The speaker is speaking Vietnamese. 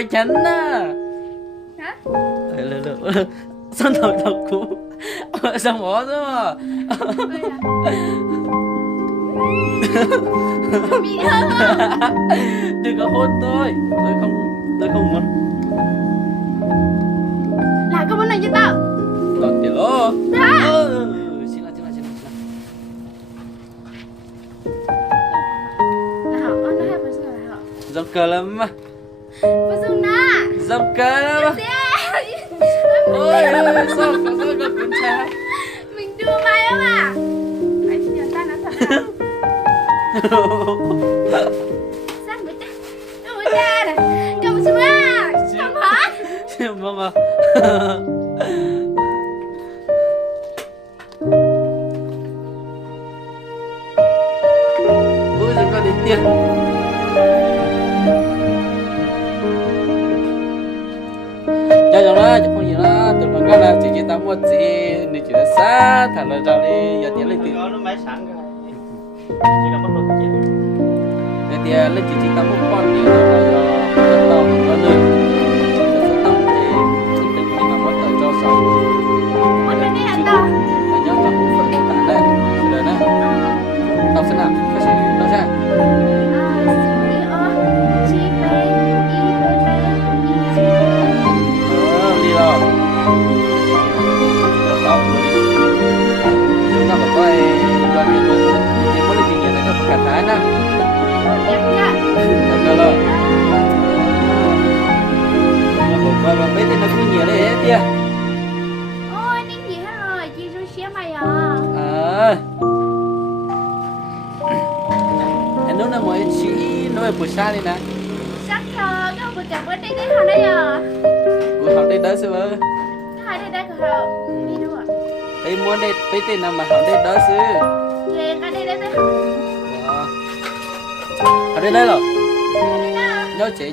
ở chánh á. Hả? Sao thầu cũ. Sao bỏ thế mà. Bị hơn không? Đừng có hôn tôi. Tôi không muốn. Là có muốn này cho tao. Còn tiểu. Dạ. Xin lỗi. Là họ nó hay phải sao là họ. Dòng cờ lắm mà. Phải dùng na. Dòng cờ lắm mà. Ôi sao có con trai. Mình đưa mày không à? Anh chỉ nhờ ta nói thật à? Sao người ta? Người ta này. Cầm xuống à? Cầm hết. Vâng ạ. Ôi giời con đến tiền. Cho nó chứ không gì đó tụi mình có là chỉ tao mua gì nên chỉ là xa thằng nó ra đi giờ tiền lên tiền. Có nó máy sẵn cái này. Chỉ cần bắt đầu cái chuyện. Cái tiền lên chỉ tao mua con đi rồi là tao có nơi. Tao thì chính thức đi mà bắt đầu cho xong. Muốn cái này hả tao? Là nhớ tao cũng phần tả đây. Rồi đấy. Tao sẽ làm cái gì đó ra. Đi rồi. Tao đi. Chúng ta phải coi coi cái luôn. Thì có gì này nó cả thái nè. Được rồi. Và mấy tên nó cũng nhiều đấy hết kìa. Ôi, nín gì hết rồi, chị ru xía mày à. Em nói là mọi chị nói về buổi sáng đi nè. Sắc thơ, cái buổi chồng bên đây đi học đây à. Buổi học đây đó sư ơi. Cái hai đây của họ, đi đâu ạ? Đây muốn đây, mấy tên nào mà học đây đó sư. Về cái đây đây học. Học đây đây rồi. Đây nào. Nhớ chị.